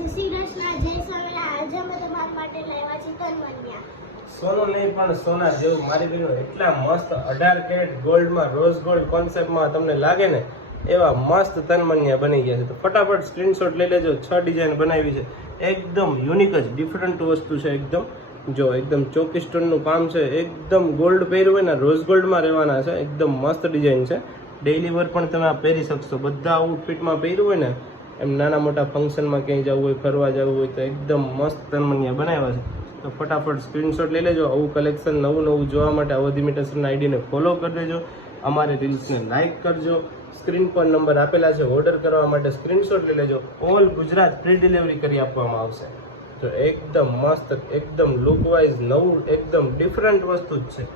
શ્રી કૃષ્ણ, જય સ્વામિનારાયણ. આજે અમે તમારા માટે લાવ્યા છીએ તનમન્યા. સોનું નહીં પણ સોના જેવું મારી બેનો એટલા મસ્ત 18 કેરેટ ગોલ્ડમાં રોઝ ગોલ્ડ કોન્સેપ્ટમાં તમને લાગે ને એવા મસ્ત તનમન્યા બની ગયા છે. તો ફટાફટ સ્ક્રીનશોટ લઈ લેજો. 6 ડિઝાઇન બનાવી છે, એકદમ યુનિક જ ડિફરન્ટ વસ્તુ છે. એકદમ જો એકદમ ચોકી સ્ટોનનું કામ છે, એકદમ ગોલ્ડ પહેર્યું હોય ને રોઝ ગોલ્ડમાં રહેવાના છે. એકદમ મસ્ત ડિઝાઇન છે. ડેઇલી વેર પણ તમે આ પહેરી શકશો. બધા આઉટફિટમાં પહેર્યું હોય ને એમ નાના મોટા ફંક્શનમાં ક્યાંય જવું હોય, ફરવા જવું હોય તો એકદમ મસ્ત તનમન્યા બનાવ્યા છે. તો ફટાફટ સ્ક્રીનશોટ લઈ લેજો. આવું કલેક્શન નવું નવું જોવા માટે અવધ ઇમિટેશન આઈડીને ફોલો કરી દેજો. અમારે રીલ્સને લાઇક કરજો. સ્ક્રીન પર નંબર આપેલા છે, ઓર્ડર કરવા માટે સ્ક્રીનશોટ લઈ લેજો. ઓલ ગુજરાત ફ્રી ડિલિવરી કરી આપવામાં આવશે. તો એકદમ મસ્ત, એકદમ લુક વાઇઝ નવું, એકદમ ડિફરન્ટ વસ્તુ જ છે.